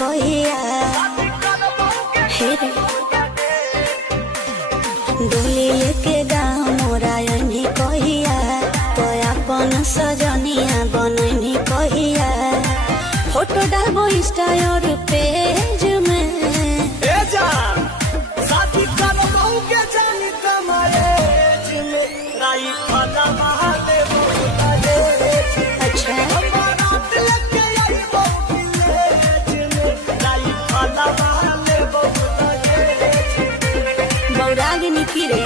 कहिया हे रे डोली लेके गाँव मोरा अनी कहिया तो अपन सजनिया बननी कहिया फोटो डालबो इंस्टा और पेज में शादी करबो के जानी कमाएज में राई खाना बहाले अच्छा बौरागिनी की रे।